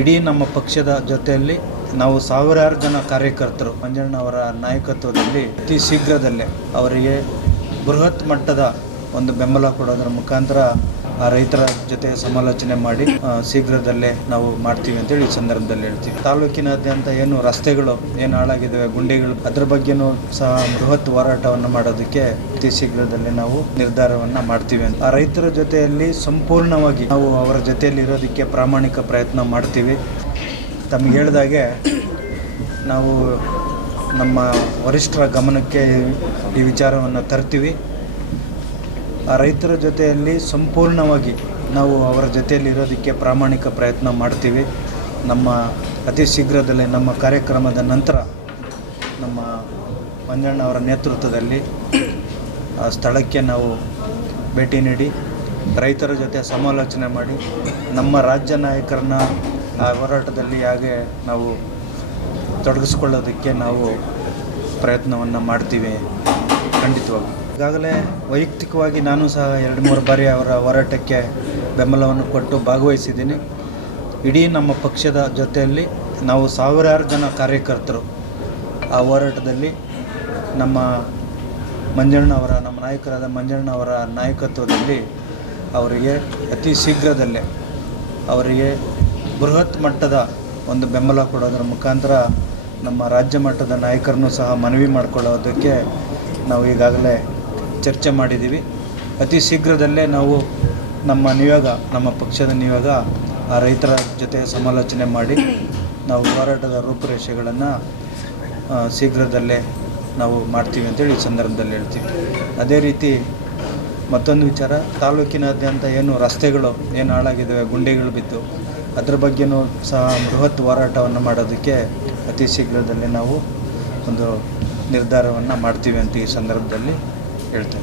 ಇಡೀ ನಮ್ಮ ಪಕ್ಷದ ಜೊತೆಯಲ್ಲಿ ನಾವು ಸಾವಿರಾರು ಜನ ಕಾರ್ಯಕರ್ತರು ಮಂಜಣ್ಣ ಅವರ ನಾಯಕತ್ವದಲ್ಲಿ ಅತಿ ಶೀಘ್ರದಲ್ಲೇ ಅವರಿಗೆ ಬೃಹತ್ ಮಟ್ಟದ ಒಂದು ಬೆಂಬಲ ಕೊಡೋದರ ಮುಖಾಂತರ ಆ ರೈತರ ಜೊತೆ ಸಮಾಲೋಚನೆ ಮಾಡಿ ಶೀಘ್ರದಲ್ಲೇ ನಾವು ಮಾಡ್ತೀವಿ ಅಂತೇಳಿ ಈ ಸಂದರ್ಭದಲ್ಲಿ ಹೇಳ್ತೀವಿ. ತಾಲೂಕಿನಾದ್ಯಂತ ಏನು ರಸ್ತೆಗಳು ಏನು ಹಾಳಾಗಿದ್ದಾವೆ, ಗುಂಡಿಗಳು, ಅದ್ರ ಬಗ್ಗೆನೂ ಸಹ ಬೃಹತ್ ಹೋರಾಟವನ್ನು ಮಾಡೋದಕ್ಕೆ ಅತಿ ಶೀಘ್ರದಲ್ಲೇ ನಾವು ನಿರ್ಧಾರವನ್ನು ಮಾಡ್ತೀವಿ ಅಂತ. ಆ ರೈತರ ಜೊತೆಯಲ್ಲಿ ಸಂಪೂರ್ಣವಾಗಿ ನಾವು ಅವರ ಜೊತೆಯಲ್ಲಿ ಇರೋದಕ್ಕೆ ಪ್ರಾಮಾಣಿಕ ಪ್ರಯತ್ನ ಮಾಡ್ತೀವಿ. ತಮಗೆ ಹೇಳಿದಾಗೆ ನಾವು ನಮ್ಮ ವರಿಷ್ಠರ ಗಮನಕ್ಕೆ ಈ ವಿಚಾರವನ್ನು ತರ್ತೀವಿ. ಆ ರೈತರ ಜೊತೆಯಲ್ಲಿ ಸಂಪೂರ್ಣವಾಗಿ ನಾವು ಅವರ ಜೊತೆಯಲ್ಲಿ ಇರೋದಕ್ಕೆ ಪ್ರಾಮಾಣಿಕ ಪ್ರಯತ್ನ ಮಾಡ್ತೀವಿ. ನಮ್ಮ ಅತಿ ಶೀಘ್ರದಲ್ಲೇ ನಮ್ಮ ಕಾರ್ಯಕ್ರಮದ ನಂತರ ನಮ್ಮ ಮಂಜಣ್ಣ ಅವರ ನೇತೃತ್ವದಲ್ಲಿ ಆ ಸ್ಥಳಕ್ಕೆ ನಾವು ಭೇಟಿ ನೀಡಿ ರೈತರ ಜೊತೆ ಸಮಾಲೋಚನೆ ಮಾಡಿ ನಮ್ಮ ರಾಜ್ಯ ನಾಯಕರನ್ನ ಆ ಹೋರಾಟದಲ್ಲಿ ಹಾಗೆ ನಾವು ತೊಡಗಿಸ್ಕೊಳ್ಳೋದಕ್ಕೆ ನಾವು ಪ್ರಯತ್ನವನ್ನು ಮಾಡ್ತೀವಿ ಖಂಡಿತವಾಗಿ. ಈಗಾಗಲೇ ವೈಯಕ್ತಿಕವಾಗಿ ನಾನು ಸಹ 2-3 ಬಾರಿ ಅವರ ಹೋರಾಟಕ್ಕೆ ಬೆಂಬಲವನ್ನು ಕೊಟ್ಟು ಭಾಗವಹಿಸಿದ್ದೀನಿ. ಇಡೀ ನಮ್ಮ ಪಕ್ಷದ ಜೊತೆಯಲ್ಲಿ ನಾವು ಸಾವಿರಾರು ಜನ ಕಾರ್ಯಕರ್ತರು ಆ ಹೋರಾಟದಲ್ಲಿ ನಮ್ಮ ನಾಯಕರಾದ ಮಂಜಣ್ಣ ಅವರ ನಾಯಕತ್ವದಲ್ಲಿ ಅವರಿಗೆ ಅತಿ ಶೀಘ್ರದಲ್ಲೇ ಅವರಿಗೆ ಬೃಹತ್ ಮಟ್ಟದ ಒಂದು ಬೆಂಬಲ ಕೊಡೋದರ ಮುಖಾಂತರ ನಮ್ಮ ರಾಜ್ಯ ಮಟ್ಟದ ನಾಯಕರನ್ನು ಸಹ ಮನವಿ ಮಾಡಿಕೊಳ್ಳೋದಕ್ಕೆ ನಾವು ಈಗಾಗಲೇ ಚರ್ಚೆ ಮಾಡಿದ್ದೀವಿ. ಅತಿ ಶೀಘ್ರದಲ್ಲೇ ನಾವು ನಮ್ಮ ಪಕ್ಷದ ನಿಯೋಗ ಆ ರೈತರ ಜೊತೆ ಸಮಾಲೋಚನೆ ಮಾಡಿ ನಾವು ಹೋರಾಟದ ರೂಪುರೇಷೆಗಳನ್ನು ಶೀಘ್ರದಲ್ಲೇ ನಾವು ಮಾಡ್ತೀವಿ ಅಂತೇಳಿ ಈ ಸಂದರ್ಭದಲ್ಲಿ ಹೇಳ್ತೀವಿ. ಅದೇ ರೀತಿ ಮತ್ತೊಂದು ವಿಚಾರ, ತಾಲೂಕಿನಾದ್ಯಂತ ಏನು ರಸ್ತೆಗಳು ಏನು ಹಾಳಾಗಿದ್ದಾವೆ, ಗುಂಡಿಗಳು ಬಿದ್ದು, ಅದ್ರ ಬಗ್ಗೆನೂ ಸಹ ಬೃಹತ್ ಹೋರಾಟವನ್ನು ಮಾಡೋದಕ್ಕೆ ಅತಿ ಶೀಘ್ರದಲ್ಲೇ ನಾವು ಒಂದು ನಿರ್ಧಾರವನ್ನು ಮಾಡ್ತೀವಿ ಅಂತ ಈ ಸಂದರ್ಭದಲ್ಲಿ ಹೇಳ್ತೇವೆ.